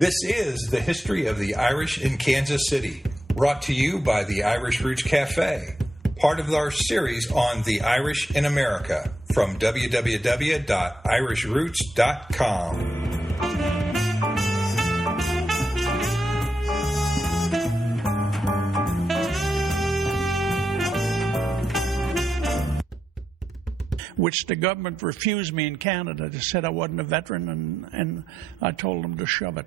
This is the history of the Irish in Kansas City, brought to you by the Irish Roots Cafe, part of our series on the Irish in America from www.irishroots.com. Which the government refused me in Canada. They said I wasn't a veteran, and I told them to shove it.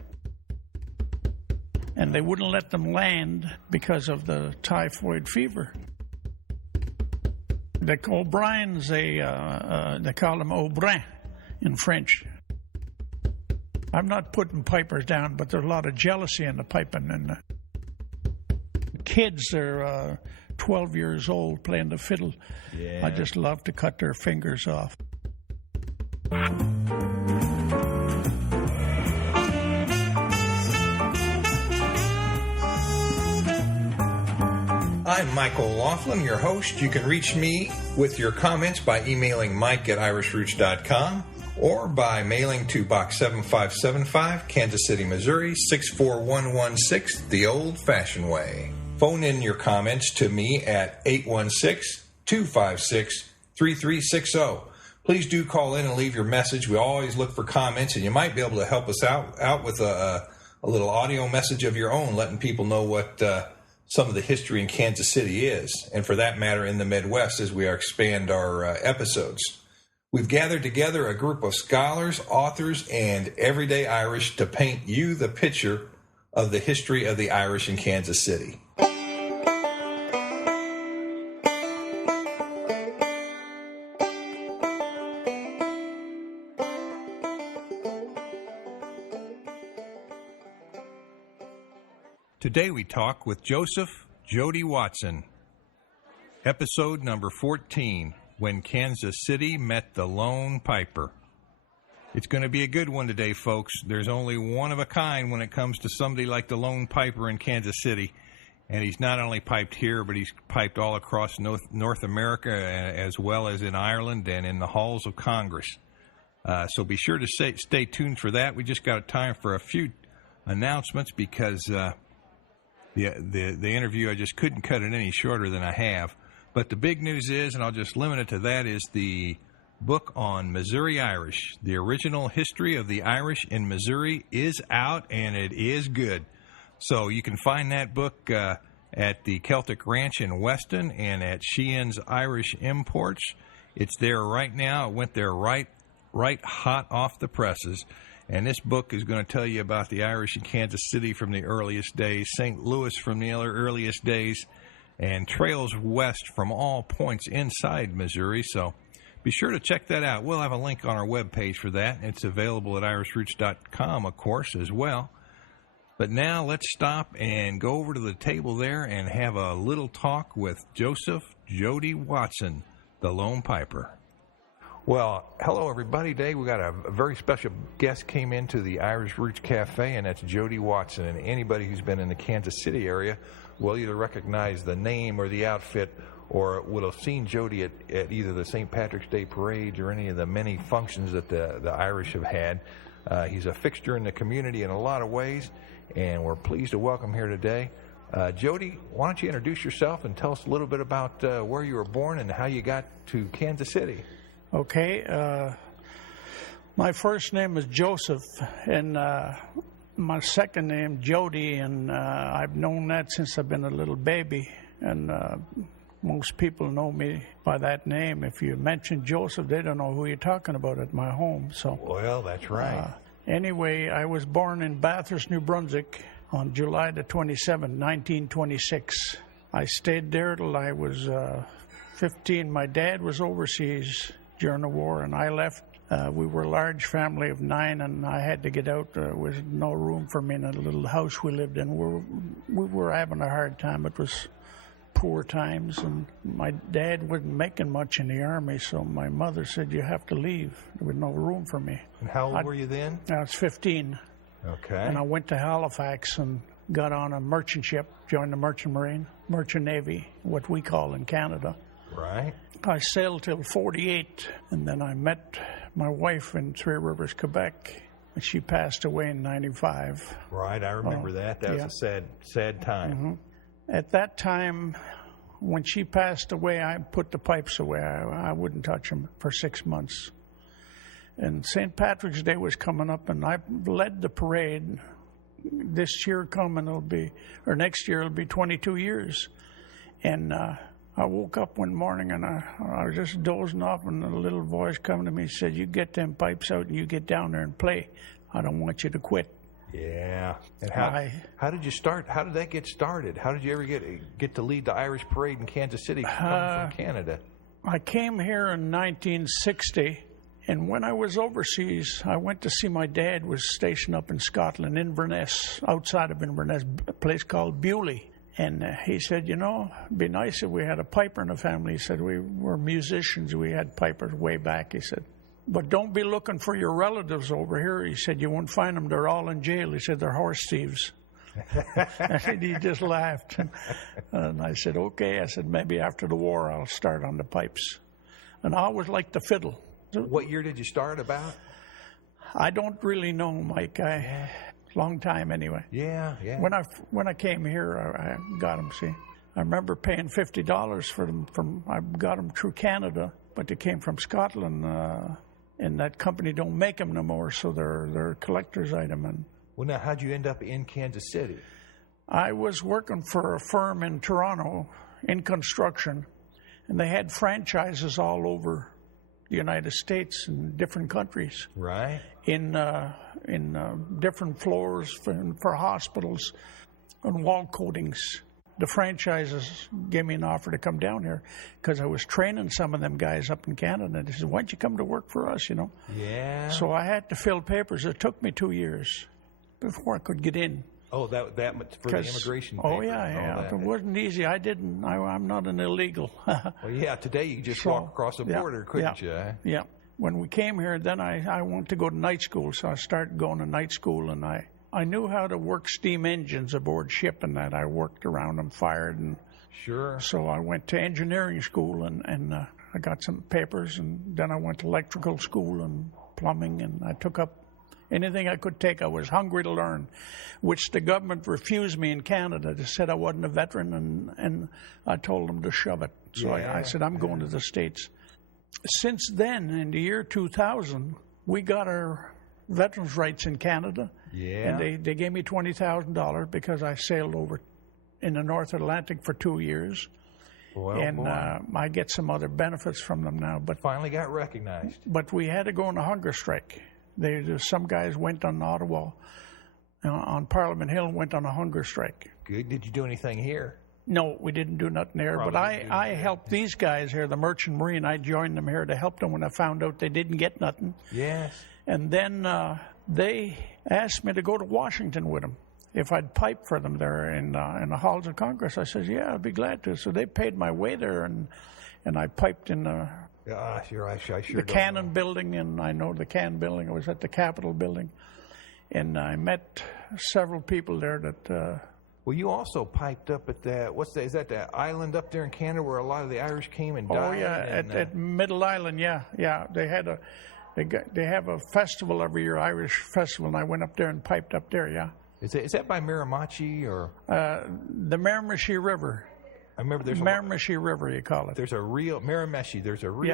And they wouldn't let them land because of the typhoid fever. The O'Briens, they call them O'Brien in French. I'm not putting pipers down, but there's a lot of jealousy in the piping. And the kids, they're 12 years old playing the fiddle. Yeah. I just love to cut their fingers off. I'm Michael Laughlin, your host. You can reach me with your comments by emailing mike@irishroots.com or by mailing to Box 7575, Kansas City, Missouri, 64116, the old-fashioned way. Phone in your comments to me at 816-256-3360. Please do call in and leave your message. We always look for comments, and you might be able to help us out with a little audio message of your own, letting people know what some of the history in Kansas City is, and for that matter in the Midwest as we expand our episodes. We've gathered together a group of scholars, authors, and everyday Irish to paint you the picture of the history of the Irish in Kansas City. Today we talk with Jodi Watson. Episode number 14, When Kansas City Met the Lone Piper. It's going to be a good one today, folks. There's only one of a kind when it comes to somebody like the Lone Piper in Kansas City. And he's not only piped here, but he's piped all across North America, as well as in Ireland and in the halls of Congress. So be sure to stay tuned for that. We just got time for a few announcements because the interview, I just couldn't cut it any shorter than I have. But the big news is, and I'll just limit it to that, is the book on Missouri Irish. The original history of the Irish in Missouri is out, and it is good. So you can find that book at the Celtic Ranch in Weston and at Sheehan's Irish Imports. It's there right now. It went there right hot off the presses. And this book is going to tell you about the Irish in Kansas City from the earliest days, St. Louis from the earliest days, and trails west from all points inside Missouri. So be sure to check that out. We'll have a link on our webpage for that. It's available at irishroots.com, of course, as well. But now let's stop and go over to the table there and have a little talk with Jodi Watson, the Lone Piper. Well, hello, everybody. Today we got a very special guest came into the Irish Roots Cafe, and that's Jodi Watson. And anybody who's been in the Kansas City area will either recognize the name or the outfit, or would have seen Jodi at either the St. Patrick's Day parades or any of the many functions that the Irish have had. He's a fixture in the community in a lot of ways, and we're pleased to welcome here today. Jodi, why don't you introduce yourself and tell us a little bit about where you were born and how you got to Kansas City. Okay, my first name is Joseph, and my second name, Jodi, and I've known that since I've been a little baby, and most people know me by that name. If you mention Joseph, they don't know who you're talking about at my home. So, well, that's right. Anyway, I was born in Bathurst, New Brunswick on July the 27th, 1926. I stayed there till I was 15. My dad was overseas during the war, and I left. We were a large family of 9, and I had to get out. There was no room for me in a little house we lived in. We were having a hard time. It was poor times, and my dad wasn't making much in the Army, so my mother said, you have to leave. There was no room for me. And how old were you then? I was 15. Okay. And I went to Halifax and got on a merchant ship, joined the Merchant Navy, what we call in Canada. Right. I sailed till 48, and then I met my wife in Three Rivers, Quebec, She passed away in 95. Right, I remember that. That was a sad time. Mm-hmm. At that time, when she passed away, I put the pipes away. I wouldn't touch them for 6 months. And St. Patrick's Day was coming up, and I led the parade. This year coming, next year, it'll be 22 years. And I woke up one morning, and I was just dozing off, and a little voice come to me and said, "You get them pipes out, and you get down there and play. I don't want you to quit." Yeah. And how did you start? How did that get started? How did you ever get to lead the Irish parade in Kansas City coming from Canada? I came here in 1960, and when I was overseas, I went to see my dad was stationed up in Scotland, Inverness, outside of Inverness, a place called Bewley. And he said, "You know, it'd be nice if we had a piper in the family." He said, "We were musicians. We had pipers way back." He said, "But don't be looking for your relatives over here." He said, "You won't find them. They're all in jail." He said, "They're horse thieves." And he just laughed. And I said, "Okay." I said, "Maybe after the war I'll start on the pipes." And I always liked the fiddle. What year did you start about? I don't really know, Mike. Long time anyway. Yeah. When I came here, I got them. See, I remember paying $50 for them. I got them through Canada, but they came from Scotland, and that company don't make them no more, so they're a collector's item. And well, now how'd you end up in Kansas City? I was working for a firm in Toronto in construction, and they had franchises all over the United States and different countries. Right. In different floors for hospitals and wall coatings. The franchises gave me an offer to come down here because I was training some of them guys up in Canada. And they said, "Why don't you come to work for us, you know?" Yeah. So I had to fill papers. It took me 2 years before I could get in. Oh, that for the immigration papers. Oh, yeah. It wasn't easy. I'm not an illegal. Well, yeah, today you just walk across the border, couldn't you? Yeah. When we came here, then I wanted to go to night school, so I started going to night school, and I knew how to work steam engines aboard ship, and that I worked around them, fired, and sure. So I went to engineering school, and I got some papers, and then I went to electrical school and plumbing, and I took up anything I could take. I was hungry to learn, which the government refused me in Canada. They said I wasn't a veteran, and I told them to shove it. So I said, "I'm going to the States." Since then, in the year 2000, we got our veterans' rights in Canada. Yeah. And they gave me $20,000 because I sailed over in the North Atlantic for 2 years. I get some other benefits from them now. But finally got recognized. But we had to go on a hunger strike. Some guys went on Ottawa, on Parliament Hill, went on a hunger strike. Good. Did you do anything here? No, we didn't do nothing there. But I helped these guys here, the Merchant Marine. I joined them here to help them when I found out they didn't get nothing. Yes. And then they asked me to go to Washington with them if I'd pipe for them there in the halls of Congress. I said, "Yeah, I'd be glad to." So they paid my way there, and I piped in the Cannon building, and I know the Cannon building. I was at the Capitol building, and I met several people there that. Well, you also piped up at is that the island up there in Canada where a lot of the Irish came and died? Oh yeah, at Middle Island, yeah. They have a festival every year, Irish festival, and I went up there and piped up there, yeah. Is that by Miramichi or? The Miramichi River. I remember there's Miramichi River, you call it. There's a real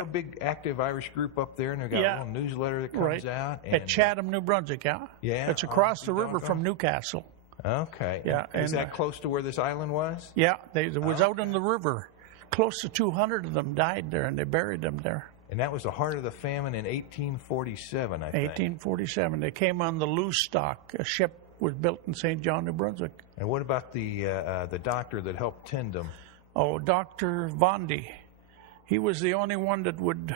big active Irish group up there, and they've got a little newsletter that comes out. And, at Chatham, New Brunswick, yeah. Yeah. It's across the river from Newcastle. Okay. Yeah. Is that close to where this island was? Yeah, it was out in the river. Close to 200 of them died there, and they buried them there. And that was the heart of the famine in 1847, I think. 1847. They came on the loose stock. A ship was built in St. John, New Brunswick. And what about the doctor that helped tend them? Oh, Dr. Vondi. He was the only one that would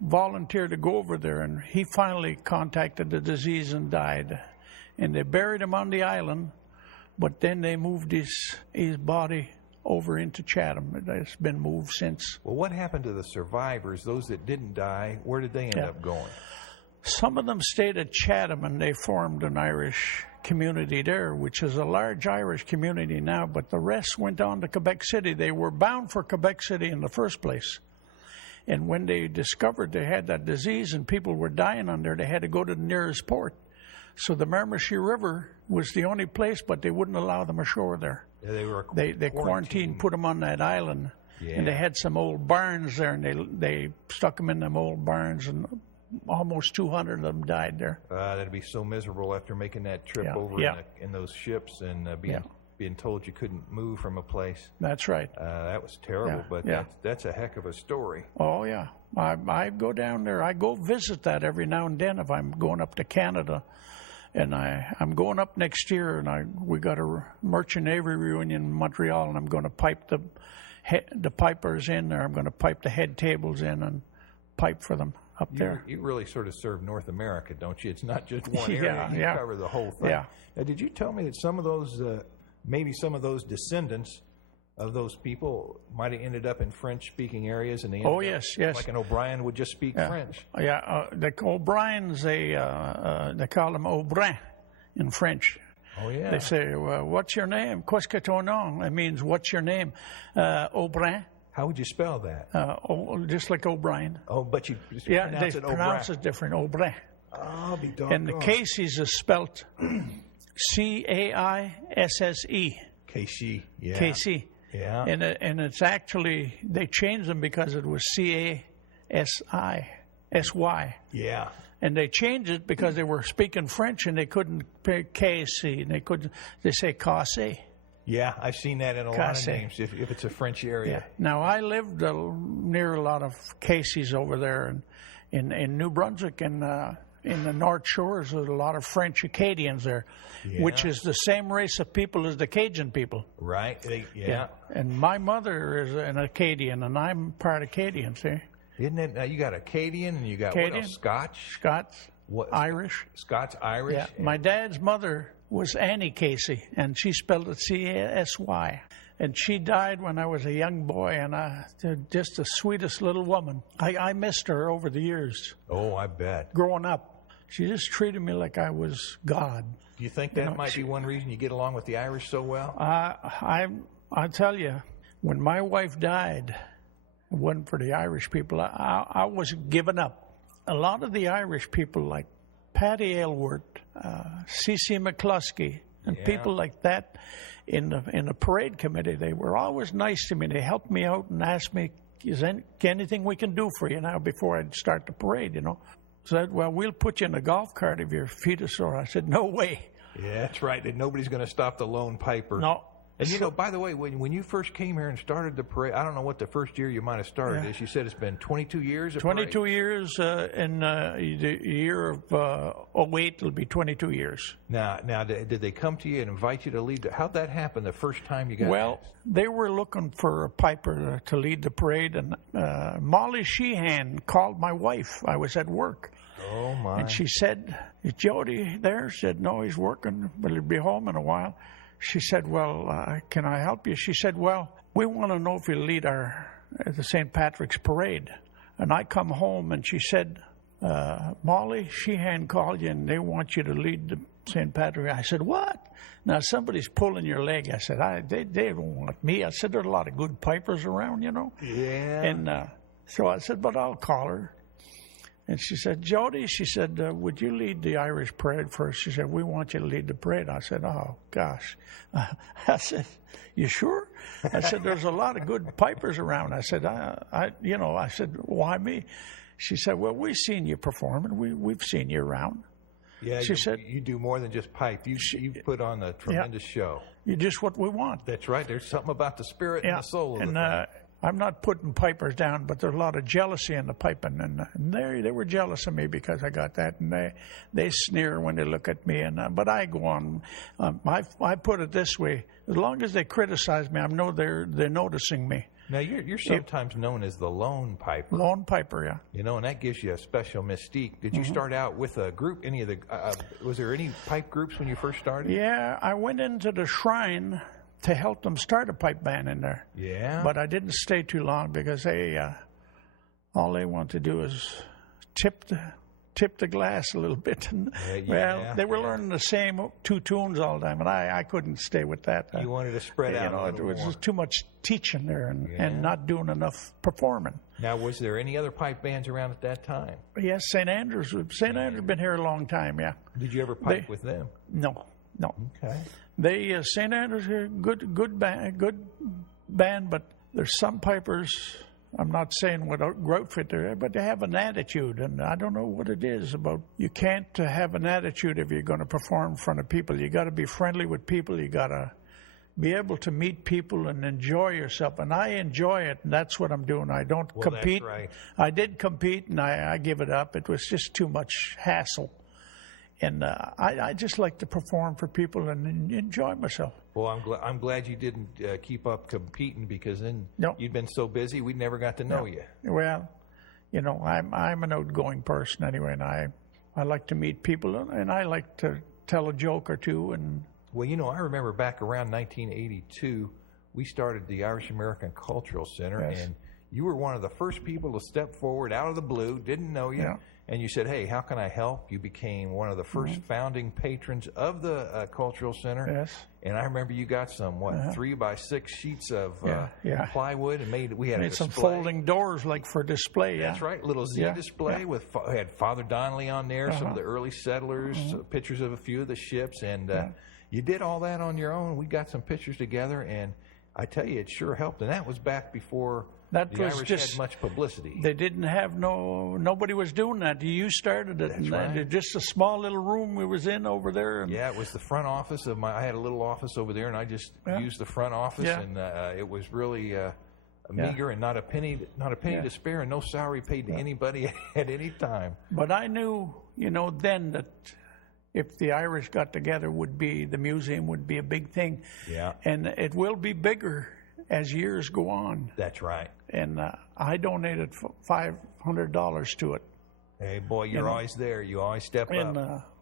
volunteer to go over there, and he finally contacted the disease and died. And they buried him on the island, but then they moved his body over into Chatham. It's been moved since. Well, what happened to the survivors, those that didn't die? Where did they end up going? Some of them stayed at Chatham, and they formed an Irish community there, which is a large Irish community now, but the rest went on to Quebec City. They were bound for Quebec City in the first place. And when they discovered they had that disease and people were dying on there, they had to go to the nearest port. So the Miramichi River was the only place, but they wouldn't allow them ashore there. Yeah, they were They quarantined, put them on that island, and they had some old barns there, and they stuck them in them old barns, and almost 200 of them died there. That'd be so miserable after making that trip over in those ships and being told you couldn't move from a place. That's right. That was terrible, but that's a heck of a story. Oh, yeah. I go down there. I go visit that every now and then if I'm going up to Canada. And I'm going up next year, and we got a Merchant Navy reunion in Montreal, and I'm going to pipe the pipers in there. I'm going to pipe the head tables in and pipe for them up there. You really sort of serve North America, don't you? It's not just one area. You cover the whole thing. Yeah. Now, did you tell me that some of those, maybe some of those descendants of those people might have ended up in French-speaking areas, and they yes. Like an O'Brien would just speak French. Yeah, the O'Briens, they call them O'Brien in French. Oh, yeah. They say, what's your name? Qu'est-ce que ton nom? It means, what's your name? O'Brien. How would you spell that? Just like O'Brien. Oh, but you pronounce it pronounce it different, O'Brien. Oh, be doggone. And the Casey's is spelt C-A-I-S-S-E. Casey, yeah. Casey. Yeah. And it's actually, they changed them because it was C-A-S-I-S-Y. Yeah. And they changed it because they were speaking French and they couldn't pick Casey, and they say Cassé. Yeah, I've seen that in a lot of names if it's a French area. Yeah. Now, I lived near a lot of Casey's over there in New Brunswick, and in the North Shores, there's a lot of French Acadians there, which is the same race of people as the Cajun people. Right. Yeah. And my mother is an Acadian, and I'm part Acadian, see? Isn't it? Now, you got Acadian, and you got what else? Scots? Irish. Scots, Irish? Yeah. My dad's mother was Annie Casey, and she spelled it C-A-S-Y. And she died when I was a young boy, and just the sweetest little woman. I missed her over the years. Oh, I bet. Growing up. She just treated me like I was God. Do you think that might be one reason you get along with the Irish so well? I tell you, when my wife died, it wasn't for the Irish people. I was giving up. A lot of the Irish people, like Patty Aylward, C.C. McCluskey, and people like that in the parade committee, they were always nice to me. They helped me out and asked me, is there anything we can do for you now before I'd start the parade, Said, well, we'll put you in a golf cart if your feet are sore. I said, no way. Yeah, that's right. Nobody's going to stop the lone piper. No. And, by the way, when you first came here and started the parade, I don't know what the first year you might have started is. You said it's been 22 years of 22 parade? years. In the year of 08, it'll be 22 years. Now, did they come to you and invite you to lead? How'd that happen the first time you got Well, they were looking for a piper to lead the parade, and Molly Sheehan called my wife. I was at work. Oh, my. And she said, is Jodi there? She said, no, he's working, but he'll be home in a while. She said, well, can I help you? She said, well, we want to know if you'll lead the St. Patrick's Parade. And I come home, and she said, Molly Sheehan called you, and they want you to lead the St. Patrick. I said, what? Now, somebody's pulling your leg. I said, they don't want me. I said, there's a lot of good pipers around, Yeah. And so I said, but I'll call her. And she said, Jodi, she said, would you lead the Irish parade first? She said, we want you to lead the parade. I said, oh, gosh. I said, you sure? I said, there's a lot of good pipers around. I said, I said, why me? She said, well, we've seen you perform, and we've seen you around. Yeah, she said, you do more than just pipe. You put on a tremendous show. You're just what we want. That's right. There's something about the spirit and the soul of the thing. I'm not putting pipers down, but there's a lot of jealousy in the piping, and they were jealous of me because I got that, and they sneer when they look at me, but I go on. I put it this way: as long as they criticize me, I know they're noticing me. Now you're sometimes known as the lone piper. Lone piper, yeah. And that gives you a special mystique. Did you start out with a group? Was there any pipe groups when you first started? Yeah, I went into the shrine to help them start a pipe band in there. Yeah. But I didn't stay too long because all they want to do is tip tip the glass a little bit. And, they were learning the same 2 tunes all the time, and I couldn't stay with that. You wanted to spread out a little it was more. too much teaching there and not doing enough performing. Now, was there any other pipe bands around at that time? Yes, St. Andrews. St. Andrews been here a long time, yeah. Did you ever pipe with them? No. Okay. They St. Andrews here, good band, but there's some pipers. I'm not saying what outfit they're, but they have an attitude, and I don't know what it is about. You can't have an attitude if you're going to perform in front of people. You got to be friendly with people. You got to be able to meet people and enjoy yourself. And I enjoy it, and that's what I'm doing. I don't compete. That's right. I did compete, and I give it up. It was just too much hassle. And I just like to perform for people and enjoy myself. Well, I'm glad you didn't keep up competing, because then you'd been so busy we never got to know you. Well, I'm an outgoing person anyway, and I like to meet people, and I like to tell a joke or two. And well, I remember back around 1982, we started the Irish American Cultural Center, and you were one of the first people to step forward out of the blue, didn't know you. Yeah. And you said, hey, how can I help? You became one of the first founding patrons of the Cultural Center. Yes. And I remember you got some, 3x6 sheets of plywood, and we had a display. Some folding doors like for display. That's right, little Z display with had Father Donnelly on there, some of the early settlers, pictures of a few of the ships. And you did all that on your own. We got some pictures together, and I tell you, it sure helped. And that was back before the Irish had much publicity. They didn't have nobody was doing that. You started it. That's right. Just a small little room we was in over there. And it was the front office of I had a little office over there, and I just used the front office, and it was really meager and not a penny to spare, and no salary paid to anybody at any time. But I knew, then that if the Irish got together, the museum would be a big thing. Yeah. And it will be bigger as years go on. That's right. And I donated $500 to it. Hey, boy, you're always there. You always step up. And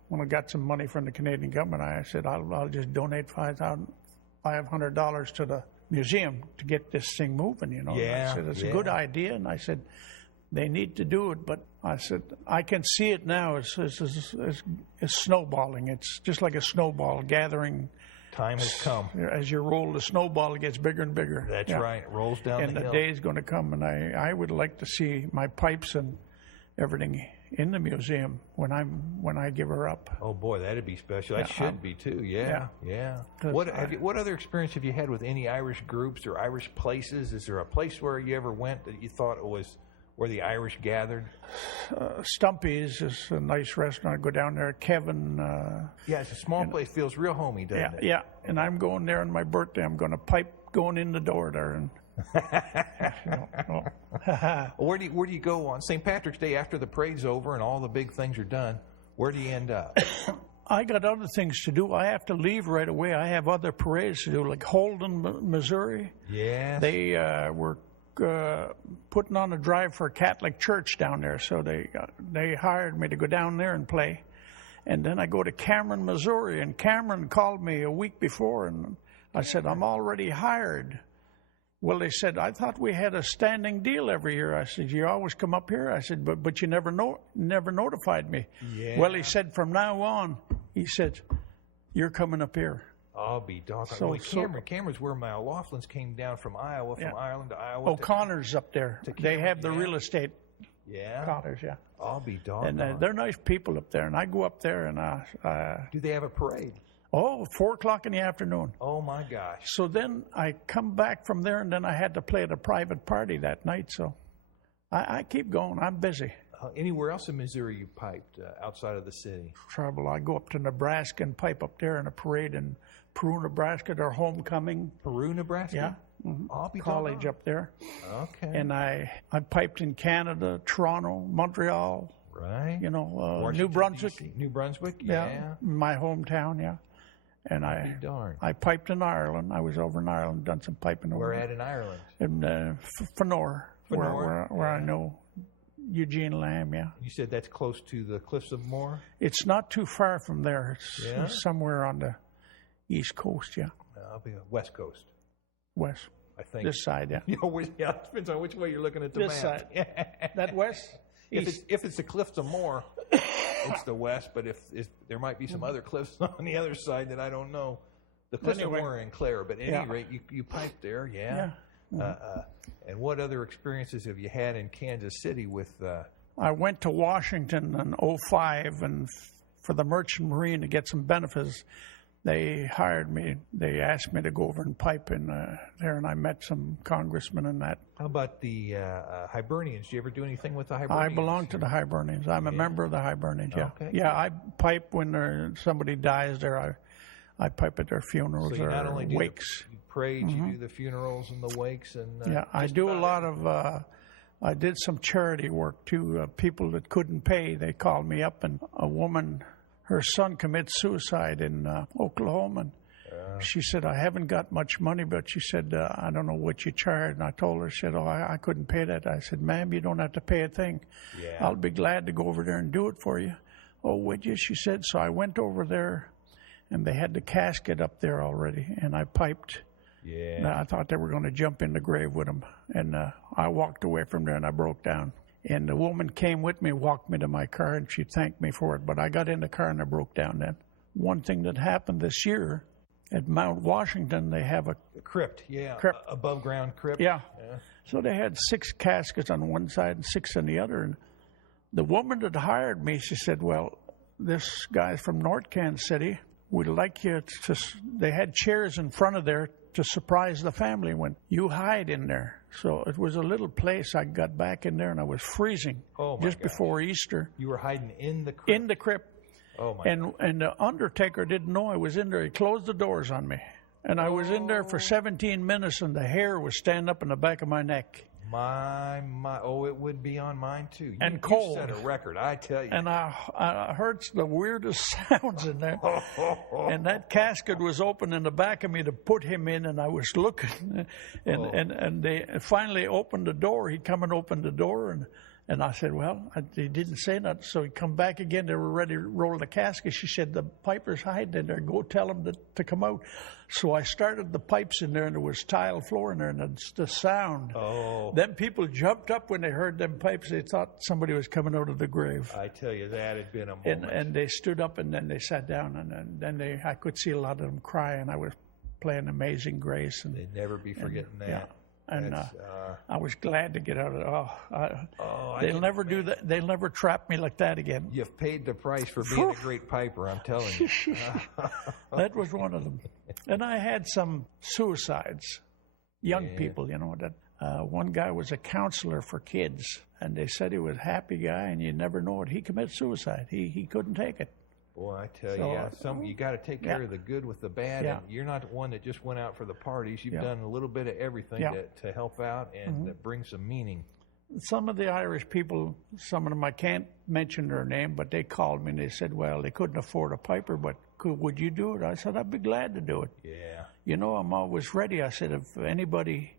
when I got some money from the Canadian government, I said, I'll just donate $500 to the museum to get this thing moving, Yeah, I said, it's a good idea. And I said, they need to do it. But I said, I can see it now. It's snowballing. It's just like a snowball gathering. Time has come. As you roll the snowball, it gets bigger and bigger. That's right. It rolls down the hill. And the day's going to come, and I would like to see my pipes and everything in the museum when I give her up. Oh boy, that'd be special. That should be too. Yeah. What other experience have you had with any Irish groups or Irish places? Is there a place where you ever went that you thought was where the Irish gathered? Stumpy's is a nice restaurant. I go down there. Kevin. It's a small place. Feels real homey, doesn't it? Yeah. And I'm going there on my birthday. I'm going to pipe going in the door there. And Where do you go on St. Patrick's Day after the parade's over and all the big things are done? Where do you end up? I got other things to do. I have to leave right away. I have other parades to do, like Holden, Missouri. Yes. They were putting on a drive for a Catholic church down there, so they hired me to go down there and play. And then I go to Cameron, Missouri, and Cameron called me a week before, and I said, I'm already hired. Well, they said, I thought we had a standing deal every year. I said, you always come up here? I said, but you never notified me. Yeah. Well, he said, from now on, he said, you're coming up here. I'll be doggone. Cameron's where my O'Loughlin's came down from Iowa, from Ireland to Iowa. O'Connor's up there. They have the real estate. Yeah. O'Connor's, I'll be doggone. And they're nice people up there. And I go up there and do they have a parade? 4:00 in the afternoon. Oh, my gosh. So then I come back from there, and then I had to play at a private party that night. So I keep going. I'm busy. Anywhere else in Missouri you piped outside of the city? Trouble. I go up to Nebraska and pipe up there in a parade in Peru, Nebraska. Their homecoming. Peru, Nebraska? Yeah. Mm-hmm. I'll be college up there. Okay. And I piped in Canada, Toronto, Montreal. Right. New Brunswick. DC. New Brunswick, yeah. My hometown, yeah. And I piped in Ireland. I was over in Ireland, done some piping over there. Where at in Ireland? In Fanor, where I know Eugene Lamb, yeah. You said that's close to the Cliffs of Moher? It's not too far from there. It's somewhere on the East Coast, yeah. I'll be West Coast. West. I think. This side, yeah. It depends on which way you're looking at the map. This side. That west? If it's the Cliffs of Moher, it's the west, but if there might be some other cliffs on the other side that I don't know. The cliffs are more in Clare, but at any rate, you piped there, and what other experiences have you had in Kansas City with? I went to Washington in '05, and for the Merchant Marine to get some benefits, they hired me. They asked me to go over and pipe in there, and I met some congressmen and that. How about the Hibernians? Did you ever do anything with the Hibernians? I belong to the Hibernians. I'm a member of the Hibernians, Okay. Yeah, I pipe when somebody dies there. I pipe at their funerals so or not only wakes. You parade, you do the funerals and the wakes. And I do a lot of... I did some charity work, too. People that couldn't pay, they called me up, and a woman... Her son commits suicide in Oklahoma. And she said, I haven't got much money, but she said, I don't know what you charge. And I told her, she said, I couldn't pay that. I said, ma'am, you don't have to pay a thing. Yeah. I'll be glad to go over there and do it for you. Oh, would you? She said. So I went over there, and they had the casket up there already, and I piped. Yeah. And I thought they were going to jump in the grave with him. And I walked away from there, and I broke down. And the woman came with me, walked me to my car, and she thanked me for it. But I got in the car and I broke down then. One thing that happened this year, at Mount Washington, they have a crypt, above ground crypt. Yeah. So they had 6 caskets on one side and 6 on the other. And the woman that hired me, she said, well, this guy's from North Kansas City. We'd like you to, they had chairs in front of there to surprise the family when you hide in there. So it was a little place. I got back in there and I was freezing just before Easter. You were hiding in the crypt? In the crypt. Oh, my God. And the undertaker didn't know I was in there. He closed the doors on me. And I was in there for 17 minutes and the hair was standing up in the back of my neck. My. Oh, it would be on mine, too. And cold. You set a record, I tell you. And I heard the weirdest sounds in there. And that casket was open in the back of me to put him in, and I was looking. And they finally opened the door. He come and opened the door, and I said, well, he didn't say nothing. So he come back again. They were ready to roll the casket. She said, the piper's hiding in there. Go tell him to come out. So I started the pipes in there, and there was tile floor in there, and the sound. Oh. Then people jumped up when they heard them pipes. They thought somebody was coming out of the grave. I tell you, that had been a moment. And they stood up, and then they sat down, and then I could see a lot of them cry, and I was playing Amazing Grace. And they'd never be forgetting that. Yeah. And I was glad to get out of it. They'll never do that. They'll never trap me like that again. You've paid the price for being a great piper, I'm telling you. That was one of them. And I had some suicides, young people, that one guy was a counselor for kids, and they said he was a happy guy, and you never know it. He committed suicide. He couldn't take it. Boy, I tell you, you got to take care of the good with the bad. And you're not one that just went out for the parties. You've done a little bit of everything to help out and bring some meaning. Some of the Irish people, some of them, I can't mention their name, but they called me and they said, well, they couldn't afford a piper, but would you do it? I said, I'd be glad to do it. Yeah. I'm always ready. I said, if anybody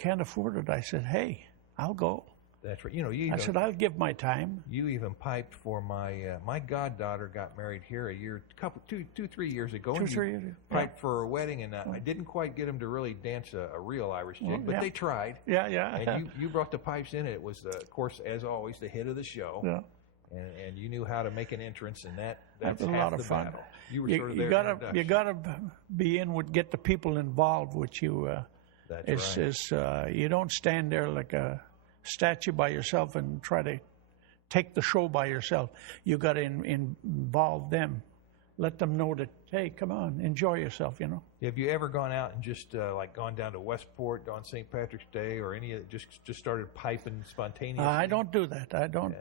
can't afford it, I said, hey, I'll go. That's right. I said, I'll give my time. You even piped for my goddaughter got married here 3 years ago. 2 3 years ago. Piped for her wedding, and I didn't quite get them to really dance a real Irish jig, but they tried. Yeah. And you brought the pipes in, and it was, of course, as always, the hit of the show. Yeah. And you knew how to make an entrance, and that's a lot of fun. Battle. You were sort of there. You gotta be in with get the people involved with you. That's right. You don't stand there like a statue by yourself and try to take the show by yourself. You got to involve them. Let them know that, hey, come on, enjoy yourself, Have you ever gone out and just gone down to Westport on St. Patrick's Day or any of it, just started piping spontaneously? I don't do that. I don't.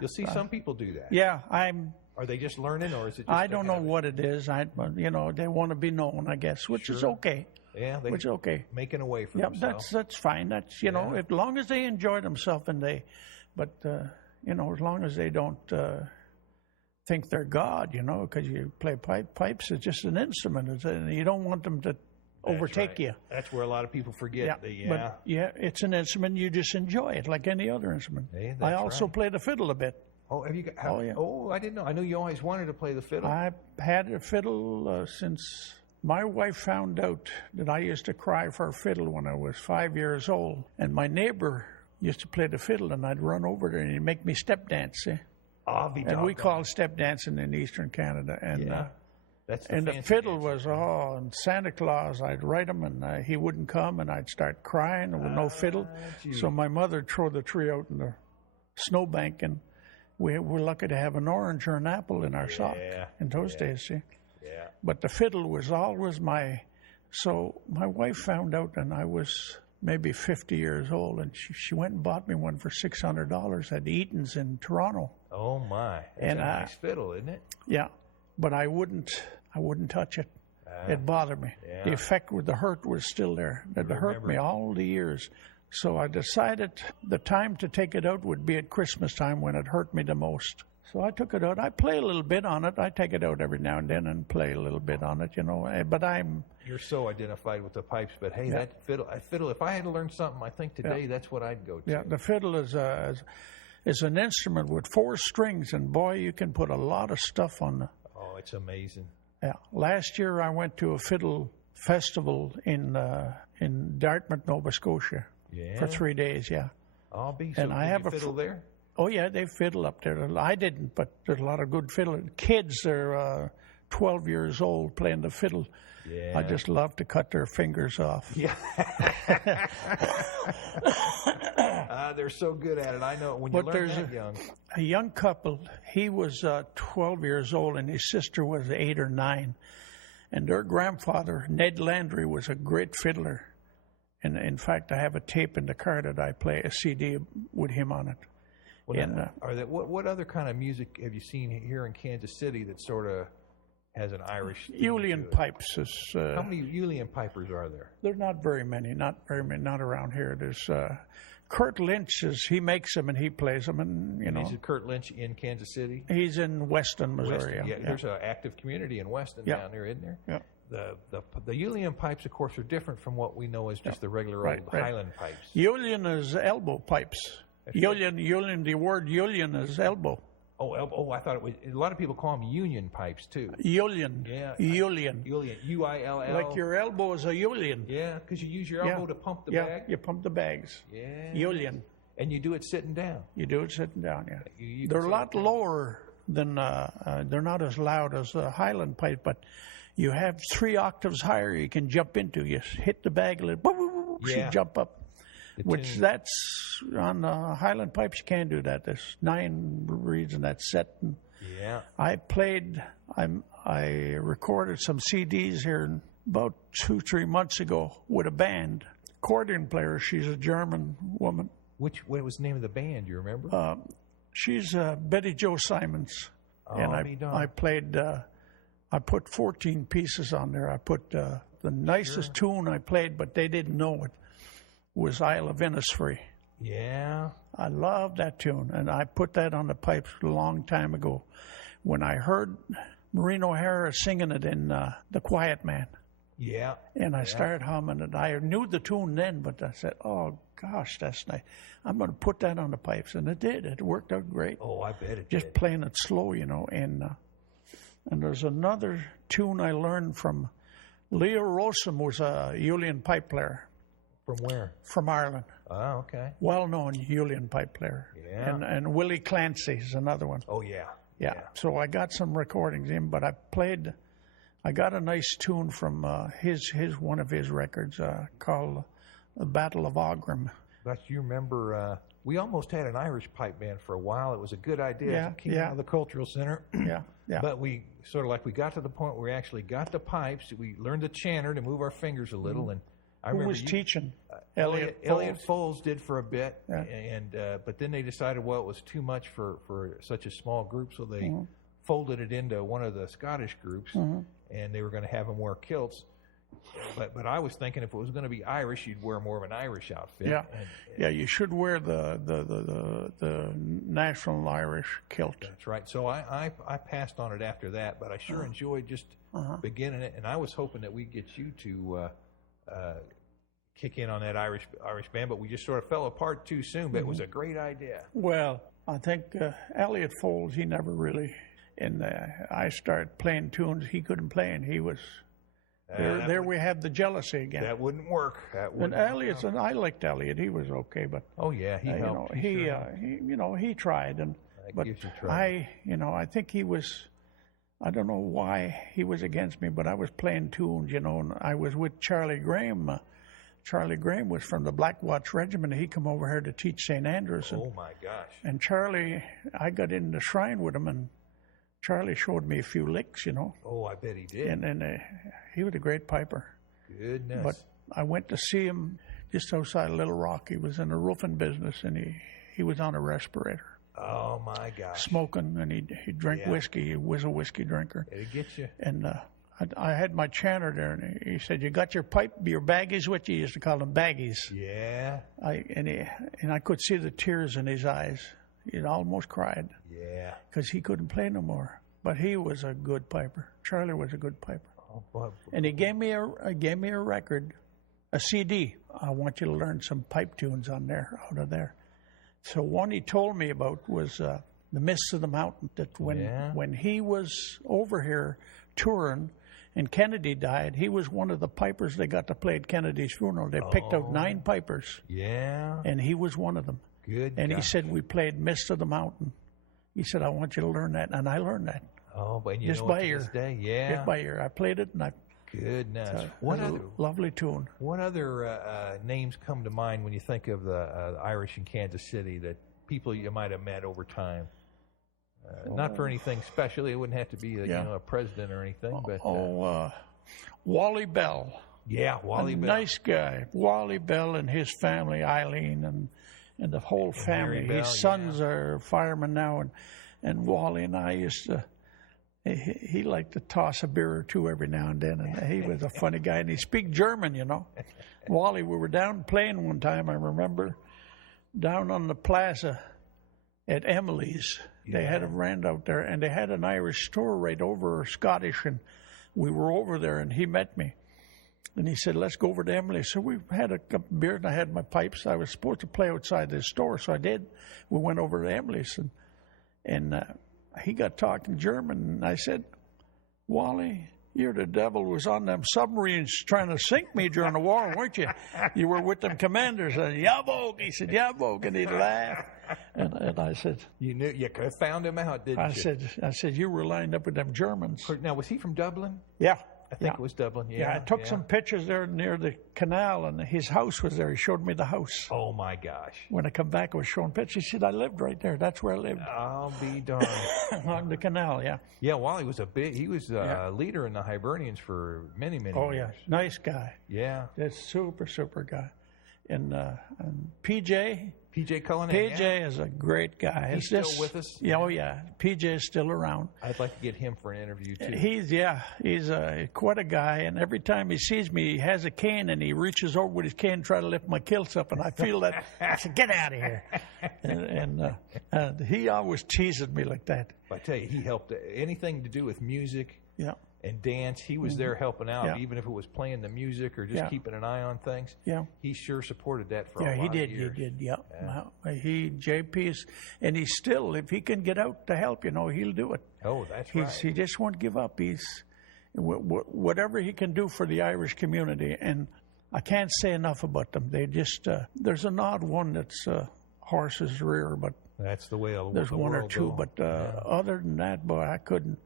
You'll see some people do that. Yeah, Are they just learning, or is it just I don't know what it is. They want to be known, I guess, which is okay. Yeah, which is okay. Making a way for themselves. That's fine. That's as long as they enjoy themselves as long as they don't think they're God, because you play pipes. It's just an instrument. You don't want them to overtake you. That's where a lot of people forget. But it's an instrument. You just enjoy it like any other instrument. Hey, I also play the fiddle a bit. Oh, have you? Oh, I didn't know. I knew you always wanted to play the fiddle. I've had a fiddle since. My wife found out that I used to cry for a fiddle when I was 5 years old. And my neighbor used to play the fiddle, and I'd run over there, and he'd make me step dance. See? And we called step dancing in Eastern Canada. And and the fiddle was, and Santa Claus, I'd write him, and he wouldn't come, and I'd start crying with no fiddle. So my mother threw the tree out in the snowbank, and we were lucky to have an orange or an apple in our sock in those days, see. Yeah. But the fiddle was always so my wife found out, and I was maybe 50 years old, and she went and bought me one for $600 at Eaton's in Toronto. Oh, my. That's a nice fiddle, isn't it? Yeah. But I wouldn't touch it. It bothered me. Yeah. The effect with the hurt was still there. It hurt me all the years. So I decided the time to take it out would be at Christmas time when it hurt me the most. So I took it out. I play a little bit on it. I take it out every now and then and play a little bit on it, But You're so identified with the pipes, but hey, that fiddle, if I had to learn something, I think today that's what I'd go to. Yeah, the fiddle is an instrument with 4 strings, and boy, you can put a lot of stuff on. Oh, it's amazing. Yeah. Last year I went to a fiddle festival in Dartmouth, Nova Scotia for 3 days, I'll be. And I have a fiddle there? Oh, yeah, they fiddle up there. I didn't, but there's a lot of good fiddle. Kids, they're 12 years old playing the fiddle. Yeah. I just love to cut their fingers off. Yeah. They're so good at it. I know when you learn that young. A young couple, he was 12 years old and his sister was 8 or 9. And their grandfather, Ned Landry, was a great fiddler. And in fact, I have a tape in the car that I play, a CD with him on it. Well, what other kind of music have you seen here in Kansas City that sort of has an Irish Uilleann pipes is... How many Uilleann pipers are there? There are not very many, not around here. There's Kurt Lynch, he makes them and he plays them, and Is it Kurt Lynch in Kansas City? He's in Weston, Missouri. Weston, there's an active community in Weston down there, isn't there? Yeah. The Uilleann pipes, of course, are different from what we know as just the regular old Highland pipes. Uilleann is elbow pipes. Uilleann, the word Uilleann is elbow. Oh, I thought it was. A lot of people call them union pipes too. Uilleann. Yeah. Uilleann. Uilleann. U-I-L-L. Like your elbow is a Uilleann. Yeah, because you use your elbow to pump the bag. Yeah, you pump the bags. Yeah. Uilleann. And you do it sitting down. You do it sitting down. Yeah. They're a lot lower than. They're not as loud as the Highland pipe, but you have 3 octaves higher. You can jump into. You hit the bag a little. You jump up. Which that's on Highland pipes. You can't do that. There's 9 reeds in that set. And I recorded some CDs here about 2-3 months ago with a band. Accordion player. She's a German woman. What was the name of the band? You remember? She's Betty Jo Simons. And I played. I put 14 pieces on there. I put the nicest tune I played, but they didn't know it. Was Isle of Innisfree. Yeah. I love that tune, and I put that on the pipes a long time ago when I heard Maureen O'Hara singing it in The Quiet Man. Yeah. And I started humming it. I knew the tune then, but I said, oh, gosh, that's nice. I'm going to put that on the pipes, and it did. It worked out great. Oh, I bet it did. Just playing it slow, and there's another tune I learned from Leo Rossum, was a Uilleann pipe player. From where? From Ireland. Oh, okay. Well-known Uilleann pipe player. Yeah. And Willie Clancy is another one. Oh, yeah. Yeah. So I got some recordings in, but I got a nice tune from one of his records called The Battle of Aughrim. But you remember, we almost had an Irish pipe band for a while. It was a good idea. Yeah, It came out of the Cultural Center. Yeah. But we got to the point where we actually got the pipes. We learned the chanter to move our fingers a little, and Who was teaching? Elliot Foles did for a bit, and but then they decided, well, it was too much for such a small group, so they folded it into one of the Scottish groups, and they were going to have them wear kilts. But I was thinking if it was going to be Irish, you'd wear more of an Irish outfit. Yeah, you should wear the national Irish kilt. That's right. So I passed on it after that, but I sure enjoyed just beginning it, and I was hoping that we'd get you to kick in on that Irish band, but we just sort of fell apart too soon. But it was a great idea. Well, I think Elliot Foles, he never really. And I started playing tunes he couldn't play, and he was. There we have the jealousy again. That wouldn't work. And Elliot, and I liked Elliot. He was okay, but he helped. he tried, and That gives you trouble. I think he was, I don't know why he was against me, but I was playing tunes, and I was with Charlie Graham. Charlie Graham was from the Black Watch Regiment. He come over here to teach St. Andrews. Oh, my gosh. And Charlie, I got in the shrine with him, and Charlie showed me a few licks, Oh, I bet he did. And he was a great piper. Goodness. But I went to see him just outside of Little Rock. He was in the roofing business, and he was on a respirator. Oh, my gosh. Smoking, and he drank whiskey. He was a whiskey drinker. It'll get you. And I had my chanter there, and he said, "You got your pipe, your baggies with you?" He used to call them baggies. Yeah. And I could see the tears in his eyes. He almost cried. Yeah. Because he couldn't play no more. But he was a good piper. Charlie was a good piper. Oh, boy. And he gave me a record, a CD. I want you to learn some pipe tunes on there, out of there. So one he told me about was The Mists of the Mountain. That when he was over here touring, and Kennedy died, he was one of the pipers they got to play at Kennedy's funeral. They picked out 9 pipers. Yeah. And he was one of them. Good. And he said, we played Mist of the Mountain. He said, I want you to learn that. And I learned that. Oh, but just by ear. Just by ear. I played it, and Goodness. What a lovely tune. What other names come to mind when you think of the Irish in Kansas City, that people you might have met over time? Not for anything special. It wouldn't have to be a president or anything. But Wally Bell. Yeah, Wally Bell. Nice guy. Wally Bell and his family, Eileen and the whole family. Bell, his sons are firemen now, and Wally and I used to. He liked to toss a beer or two every now and then, and he was a funny guy. And he speak German, Wally, we were down playing one time, I remember, down on the plaza at Emily's. They had a rent out there, and they had an Irish store right over, Scottish, and we were over there, and he met me. And he said, let's go over to Emily. So we had a cup of beer, and I had my pipes. I was supposed to play outside the store, so I did. We went over to Emily's, and he got talking German, and I said, Wally, you're the devil was on them submarines trying to sink me during the war, weren't you? You were with them commanders. And Yavog, he said, Yavog, and he'd laugh. And I said, you knew you could have found him out, didn't you? I said, you were lined up with them Germans. Now, was he from Dublin? Yeah. I think it was Dublin. Yeah, I took some pictures there near the canal, and his house was there. He showed me the house. Oh, my gosh. When I come back, I was showing pictures. He said, I lived right there. That's where I lived. I'll be darned. On the canal, yeah. Yeah, Wally was he was a leader in the Hibernians for many, many years. Oh, yeah. Nice guy. Yeah. That's super, super guy. And PJ Cullinan. PJ is a great guy. He's still with us? Yeah, oh, yeah. PJ is still around. I'd like to get him for an interview, too. He's quite a guy, and every time he sees me, he has a cane, and he reaches over with his cane and try to lift my kilts up, and I feel that. I said, get out of here. And he always teases me like that. I tell you, he helped anything to do with music. Yeah. And dance, he was there helping out, Yeah. even if it was playing the music or just keeping an eye on things. Yeah. He sure supported that for a lot he did. of years. He did, yeah. JP's, and he's still, if he can get out to help, he'll do it. Oh, that's right. He just won't give up. He's, whatever he can do for the Irish community, and I can't say enough about them. They just, there's an odd one that's horse's rear, but that's the way there's one or two. But other than that, boy, I couldn't.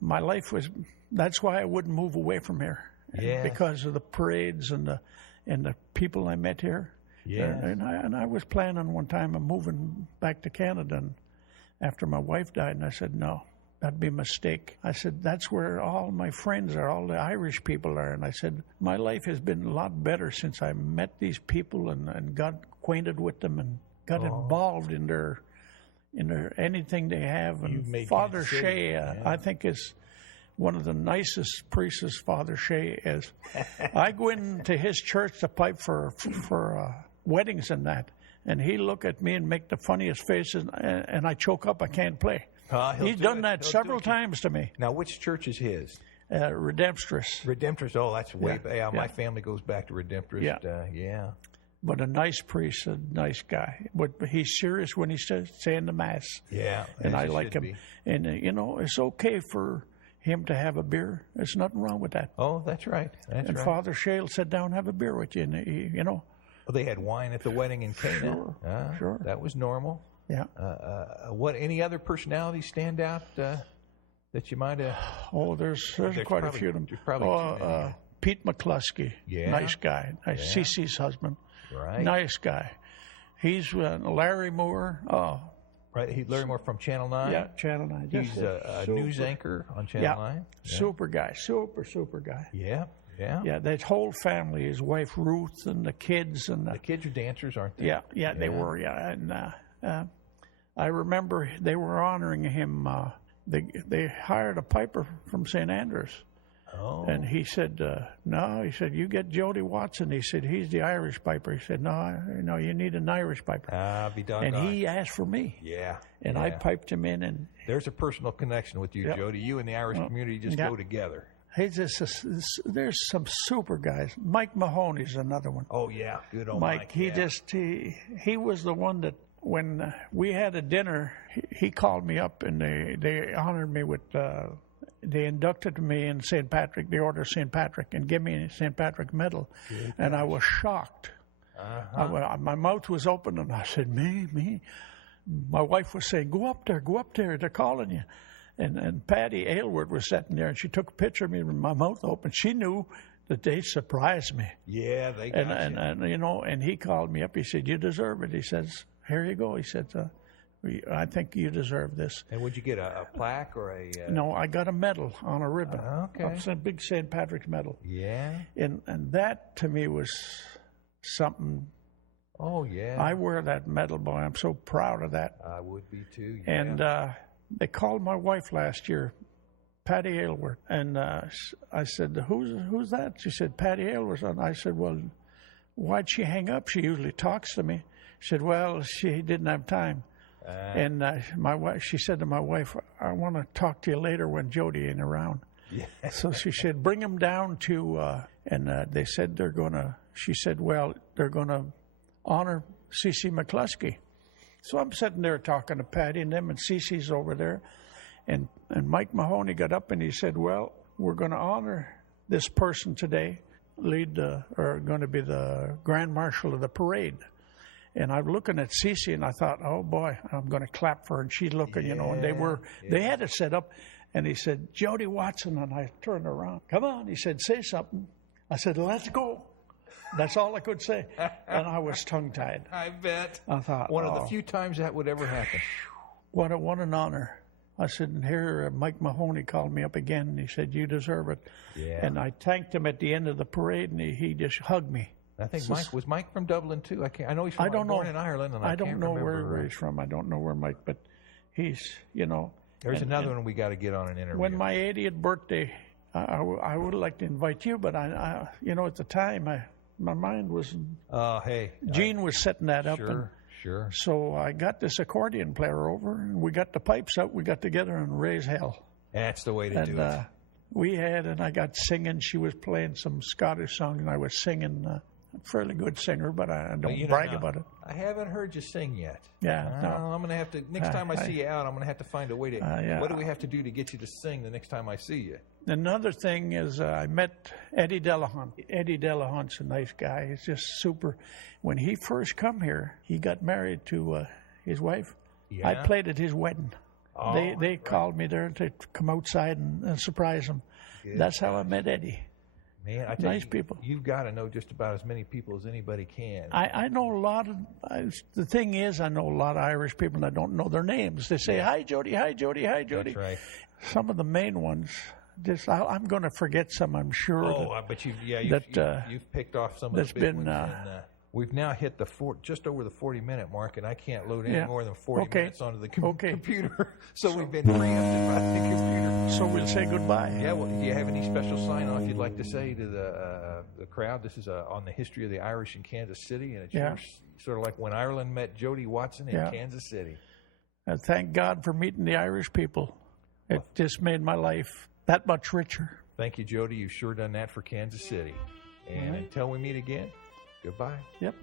My life was. That's why I wouldn't move away from here. Yeah. Because of the parades and the people I met here. Yeah. And I was planning one time of moving back to Canada, and after my wife died, and I said no, that'd be a mistake. I said that's where all my friends are, all the Irish people are, and I said my life has been a lot better since I met these people and got acquainted with them and got involved in their anything they have. And Father Shea, I think, is one of the nicest priests. Father Shea is. I go into his church to pipe for weddings and that, and he look at me and make the funniest faces, and I choke up. I can't play. He's done that several times to me. Now, which church is his? Redemptress. Redemptress. Oh, that's way back. Yeah, my family goes back to Redemptress. Yeah. But a nice priest, a nice guy. But he's serious when he's saying the Mass. Yeah. And I like him. And, it's okay for him to have a beer. There's nothing wrong with that. Oh, that's right. And Father Shea will sit down and have a beer with you. And, Well, they had wine at the wedding in Cana. Sure. That was normal. Yeah. Any other personalities stand out that you might have? Oh, there's quite a few of them. There's probably too many. Pete McCluskey, Yeah. nice guy. Cece's husband, Right. nice guy. He's Larry Moore. Oh, Right. Larry Moore from Channel 9. yeah, Channel 9. He's a news anchor on Channel 9. Yeah. Super guy, super guy. Yeah. Yeah. Yeah, that whole family, his wife Ruth and the kids and The kids are dancers, aren't they? yeah, they were. Yeah, and I remember they were honoring him. They hired a piper from St. Andrews. Oh. And he said, no, he said, you get Jodi Watson. He said, he's the Irish piper. He said, no, you need an Irish piper. Be doggone. And he asked for me. Yeah. And I piped him in. And there's a personal connection with you, Yep. Jodi. You and the Irish community just go together. There's some super guys. Mike Mahoney's another one. Oh, yeah. Good old Mike, he was the one that when we had a dinner, he called me up and they honored me with... they inducted me in St. Patrick, the Order of St. Patrick, and gave me a St. Patrick medal. Good and gosh. I was shocked. My mouth was open, and I said, me. My wife was saying, go up there, they're calling you. And Patty Aylward was sitting there, and she took a picture of me with my mouth open. She knew that they surprised me. Yeah, they got you. And he called me up. He said, you deserve it. He says, here you go. He said, I think you deserve this. And would you get a plaque or a... No, I got a medal on a ribbon. Okay. A big St. Patrick's medal. Yeah. And that, to me, was something... Oh, yeah. I wear that medal, boy. I'm so proud of that. I would be, too. Yeah. And they called my wife last year, Patty Aylward. And I said, who's that? She said, Patty Aylward. And I said, well, why'd she hang up? She usually talks to me. She said, well, she didn't have time. And my wife, she said to my wife, I want to talk to you later when Jodi ain't around. Yeah. So she said, bring him down to, they said she said, well, they're going to honor Cece McCluskey. So I'm sitting there talking to Patty and them, and Cece's over there. And Mike Mahoney got up and he said, well, we're going to honor this person today, going to be the Grand Marshal of the parade. And I'm looking at Cece, and I thought, oh, boy, I'm going to clap for her. And she's looking, and they had it set up. And he said, Jodi Watson. And I turned around. Come on. He said, say something. I said, let's go. That's all I could say. And I was tongue-tied. I bet. I thought, one of the few times that would ever happen. What an honor. I said, and here, Mike Mahoney called me up again, and he said, you deserve it. Yeah. And I thanked him at the end of the parade, and he just hugged me. I think was Mike from Dublin too. I know he's born in Ireland, and I don't know where he's from. I don't know where Mike, but he's There's another one we got to get on an interview. When my 80th birthday, I would like to invite you, but I at the time my mind was. Oh, hey. Gene was setting that up. Sure. So I got this accordion player over, and we got the pipes out. We got together and raised hell. That's the way to do it. And I got singing. She was playing some Scottish song, and I was singing. Fairly good singer, but I don't brag about it. I haven't heard you sing yet. Yeah, no. I'm going to have to, next time I see you out, I'm going to have to find a way to, what do we have to do to get you to sing the next time I see you? Another thing is I met Eddie Delahunt. Eddie Delahunt's a nice guy. He's just super. When he first come here, he got married to his wife. Yeah. I played at his wedding. Oh, they called me there to come outside and surprise him. Good. That's how I met Eddie. Man, I tell nice people. You've got to know just about as many people as anybody can. I know a lot of. The thing is, I know a lot of Irish people, and I don't know their names. They say, "Hi, Jodi. Hi, Jodi. Hi, Jodi." That's right. Some of the main ones. I'm going to forget some. I'm sure. Oh, but you've picked off some of the big ones. We've now hit just over the 40-minute mark, and I can't load any more than 40 minutes onto the computer. So we've been preempted by the computer. So we'll say goodbye. Yeah, well, do you have any special sign-off you'd like to say to the crowd? This is on the history of the Irish in Kansas City, and it's sort of like when Ireland met Jodi Watson in Kansas City. Thank God for meeting the Irish people. It just made my life that much richer. Thank you, Jodi. You've sure done that for Kansas City. And until we meet again, goodbye. Yep.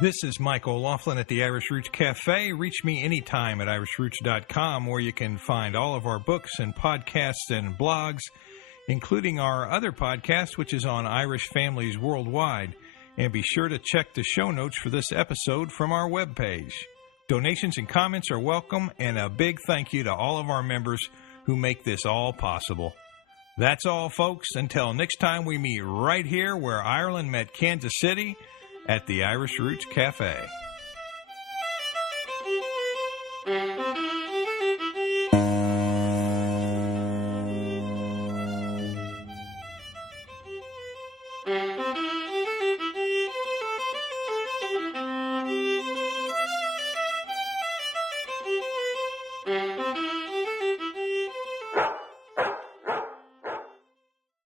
This is Mike O'Loughlin at the Irish Roots Cafe. Reach me anytime at irishroots.com, where you can find all of our books and podcasts and blogs, including our other podcast, which is on Irish families worldwide. And be sure to check the show notes for this episode from our webpage. Donations and comments are welcome, and a big thank you to all of our members who make this all possible. That's all, folks. Until next time we meet right here where Ireland met Kansas City at the Irish Roots Cafe.